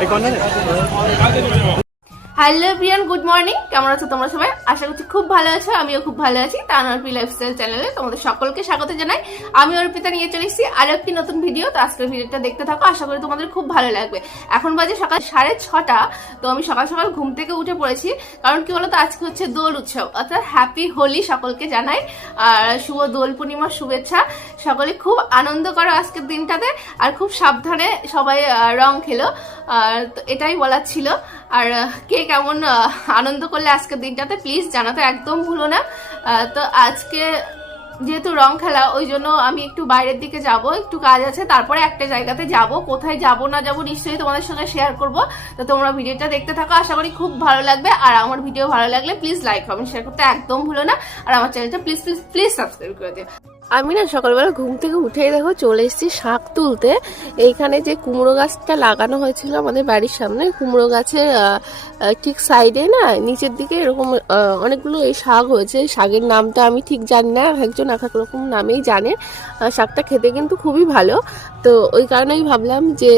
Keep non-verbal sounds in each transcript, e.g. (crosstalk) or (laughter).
এই কর্নারে? Hello Priyan good morning কেমন আছো তোমরা সবাই? আশা করছি খুব ভালো আছো, আমিও খুব ভালো আছি। তানরপি লাইফস্টাইল চ্যানেলে তোমাদের সকলকে স্বাগত জানাই। আমি অর্পিতা নিয়ে চলে এসেছি আরও একটি নতুন ভিডিও তো আজকের ভিডিওটা দেখতে থাকো, আশা করি তোমাদের খুব ভালো লাগবে। এখন বাজে সকাল সাড়ে ছটা, তো আমি সকাল সকাল ঘুম থেকে উঠে পড়েছি। কারণ কি বলতো, আজকে হচ্ছে দোল উৎসব, অর্থাৎ হ্যাপি হোলি সকলকে জানাই। আর শুভ দোল পূর্ণিমার শুভেচ্ছা, সকলে খুব আনন্দ করো আজকের দিনটাতে। আর খুব সাবধানে সবাই রং খেলো। আর এটাই বলার ছিল। আর কে কেমন আনন্দ করলে আজকের দিনটাতে? প্লিজ জানাতে একদম ভুলো না। তো আজকে যেহেতু রং খেলা, ওই জন্য আমি একটু বাইরের দিকে যাব, একটু কাজ আছে, তারপরে একটা জায়গাতে যাব। কোথায় যাব না যাব নিশ্চয়ই তোমাদের সঙ্গে শেয়ার করব। তো তোমরা ভিডিওটা দেখতে থাকো, আশা করি খুব ভালো লাগবে। আর আমার ভিডিও ভালো লাগলে প্লিজ লাইক কমেন্ট শেয়ার করতে একদম ভুলো না। আর আমার চ্যানেলটা প্লিজ প্লিজ প্লিজ সাবস্ক্রাইব করে দিও। আমি না সকালবেলা ঘুম থেকে উঠেই দেখো চলে এসেছি শাক তুলতে। এইখানে যে কুমড়ো গাছটা লাগানো হয়েছিল আমাদের বাড়ির সামনে, কুমড়ো গাছের ঠিক সাইডে না, নিচের দিকে এরকম অনেকগুলো এই শাক হয়েছে। শাকের নামটা আমি ঠিক জানি না একজন এক এক রকম নামেই জানে। শাকটা খেতে কিন্তু খুবই ভালো। তো ওই কারণেই ভাবলাম যে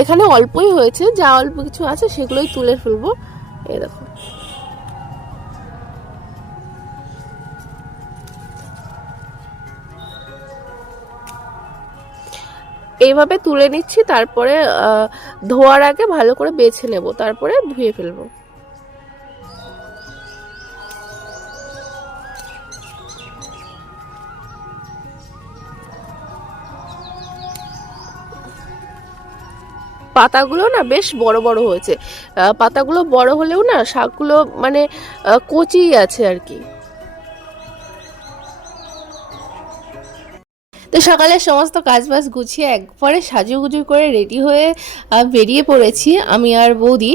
এখানে অল্পই হয়েছে, যা অল্প কিছু আছে সেগুলোই তুলে ফেলব। এই দেখো। এইভাবে তুলে নিচ্ছি, তারপরে ধোয়ার আগে ভালো করে বেছে নেব, তারপরে ধুয়ে ফেলব। পাতাগুলো না বেশ বড় বড় হয়েছে। পাতাগুলো বড় হলেও না শাকগুলো মানে কচি আছে আর কি। তো সকালে সমস্ত কাজ বাজ গুছিয়ে একবারে সাজুগুজু করে রেডি হয়ে বেরিয়ে পড়েছি আমি আর বৌদি।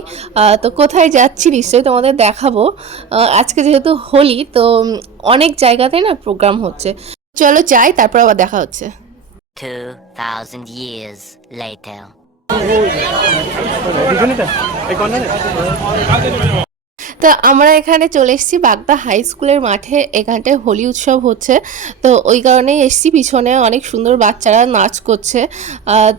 তো কোথায় যাচ্ছি নিশ্চয়ই তোমাদের দেখাবো। আজকে যেহেতু হোলি তো অনেক জায়গাতে না প্রোগ্রাম হচ্ছে। চলো যাই তারপর আবার দেখা হচ্ছে। 2,000 years later. তো আমরা এখানে চলে এসেছি বাগদা হাই স্কুলের মাঠে। এখানটায় হোলি উৎসব হচ্ছে। তো ওই কারণেই এসেছি। পিছনে অনেক সুন্দর বাচ্চারা নাচ করছে।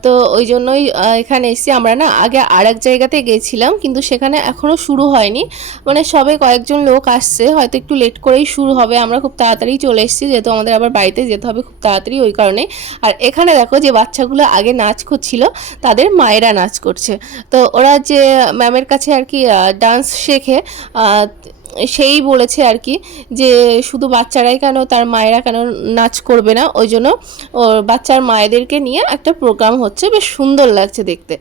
তো ওই জন্যই এখানে এসেছি। আমরা না আগে আর এক জায়গাতে গেছিলাম, কিন্তু সেখানে এখনও শুরু হয়নি। মানে সবে কয়েকজন লোক আসছে। হয়তো একটু লেট করেই শুরু হবে। আমরা খুব তাড়াতাড়ি চলে এসেছি। যেহেতু আমাদের আবার বাড়িতে যেতে হবে খুব তাড়াতাড়ি ওই কারণে আর এখানে দেখো যে বাচ্চাগুলো আগে নাচ করছিল, তাদের মায়েরা নাচ করছে। তো ওরা যে ম্যামের কাছে আর কি ডান্স শেখে সেই বলেছে আর কি যে শুধু বাচ্চারাই কেন তার মায়েরা কেন নাচ করবে না, ওই জন্য ওর বাচ্চার মায়েদেরকে নিয়ে একটা প্রোগ্রাম হচ্ছে, বেশ সুন্দর লাগছে দেখতে।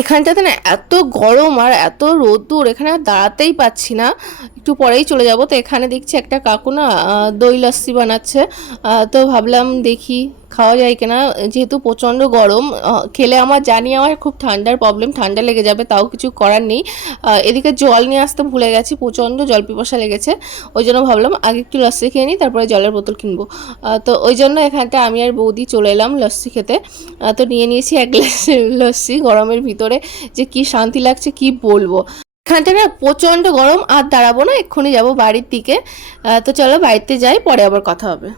এখানটাতে না এত গরম আর এত রোদ্দুর, এখানে দাঁড়াতেই পাচ্ছি না। একটু পরেই চলে যাব, তো এখানে দেখছি একটা কাকু না দই লস্যি বানাচ্ছে। তো ভাবলাম দেখি খাওয়া যায় কিনা, যেহেতু প্রচণ্ড গরম খেলে আমার জানি আমার খুব ঠান্ডার প্রবলেম ঠান্ডা লেগে যাবে, তাও কিছু করার নেই। এদিকে জল নিয়ে আসতে ভুলে গেছি, প্রচণ্ড জল পিপাসা লেগেছে। ওই জন্য ভাবলাম আগে একটু লস্যি খেয়ে নিই, তারপরে জলের বোতল কিনবো। তো ওই জন্য এখানটা আমি আর বৌদি চলে এলাম লস্যি খেতে। তো নিয়ে নিয়েছি এক গ্লাস লস্যি, গরমের ভিতরে যে কি শান্তি লাগছে, কি বলব। এখানটা না প্রচণ্ড গরম, আর দাঁড়াবো না, এক্ষুনি যাব বাড়ির দিকে। তো চলো বাড়িতে যাই, পরে আবার কথা হবে।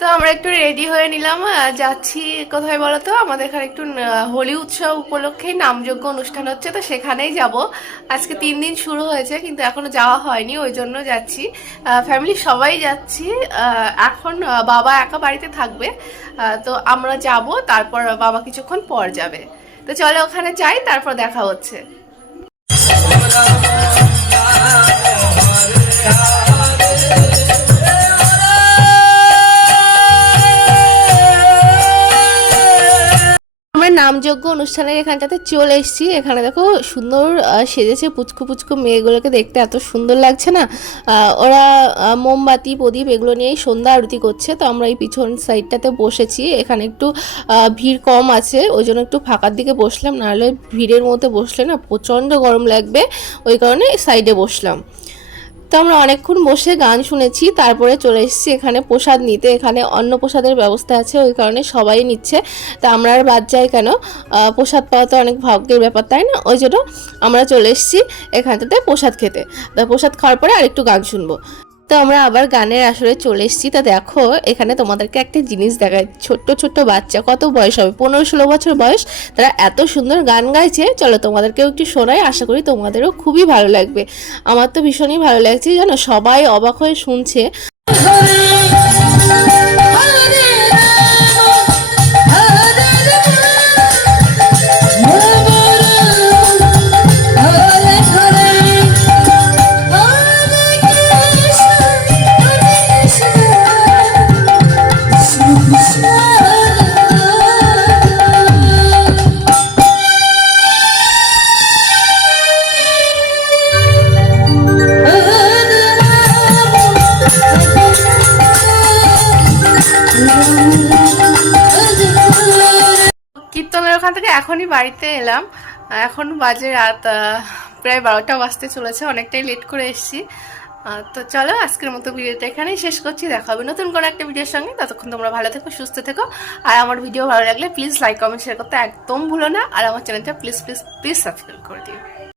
তো আমরা একটু রেডি হয়ে নিলাম যাচ্ছি কোথায় বলো তো আমাদের এখানে একটু হোলি উৎসব উপলক্ষে নামযোগ্য অনুষ্ঠান হচ্ছে, তো সেখানেই যাব। আজকে তিন দিন শুরু হয়েছে, কিন্তু এখনও যাওয়া হয়নি, ওই জন্য যাচ্ছি। ফ্যামিলি সবাই যাচ্ছি এখন বাবা একা বাড়িতে থাকবে তো আমরা যাব, তারপর বাবা কিছুক্ষণ পর যাবে। তো চলো ওখানে যাই, তারপর দেখা হচ্ছে। (laughs) অনুষ্ঠানের এখানটাতে চলে এসেছি। এখানে দেখো সুন্দর সেজেছে পুচকু পুচকু মেয়েগুলোকে দেখতে। এত সুন্দর লাগছে না? ওরা মোমবাতি, প্রদীপ এগুলো নিয়েই সন্ধ্যা আরতি করছে। তো আমরা এই পিছন সাইডটাতে বসেছি। এখানে একটু ভিড় কম আছে। ওই জন্য একটু ফাঁকার দিকে বসলাম। নাহলে ভিড়ের মধ্যে বসলে না প্রচণ্ড গরম লাগবে। ওই কারণে সাইডে বসলাম। তো আমরা অনেকক্ষণ বসে গান শুনেছি, তারপরে চলে এসেছি এখানে প্রসাদ নিতে। এখানে অন্ন প্রসাদের ব্যবস্থা আছে, ওই কারণে সবাই নিচ্ছে। তা আমরা আর বাদ যাই কেন? প্রসাদ পাওয়া তো অনেক ভাগ্যের ব্যাপার, তাই না? ওই জন্য আমরা চলে এসেছি এখানটাতে প্রসাদ খেতে। তা প্রসাদ খাওয়ার পরে আরেকটু গান শুনব। তো আমরা আবার গানের আসরে চলে এসেছি। তা দেখো, এখানে তোমাদেরকে একটা জিনিস দেখায় ছোট্ট ছোট্ট বাচ্চা, কত বয়স হবে? পনেরো, ষোলো বছর বয়স। তারা এত সুন্দর গান গাইছে। চলো তোমাদেরকেও একটু শোনাই। আশা করি তোমাদেরও খুবই ভালো লাগবে। আমার তো ভীষণই ভালো লাগছে। জানো, সবাই অবাক হয়ে শুনছে। ওখান থেকে এখনই বাড়িতে এলাম। এখন বাজে রাত প্রায় বারোটা বাজতে চলেছে, অনেকটাই লেট করে এসেছি। তো চলো, আজকের মতো ভিডিওটা এখানেই শেষ করছি। দেখা হবে নতুন কোনো একটা ভিডিওর সঙ্গে। ততক্ষণ তোমরা ভালো থেকো, সুস্থ থেকো। আর আমার ভিডিও ভালো লাগলে প্লিজ লাইক কমেন্ট শেয়ার করতে একদম ভুলো না। আর আমার চ্যানেলটা প্লিজ প্লিজ প্লিজ সাবস্ক্রাইব করে দিও।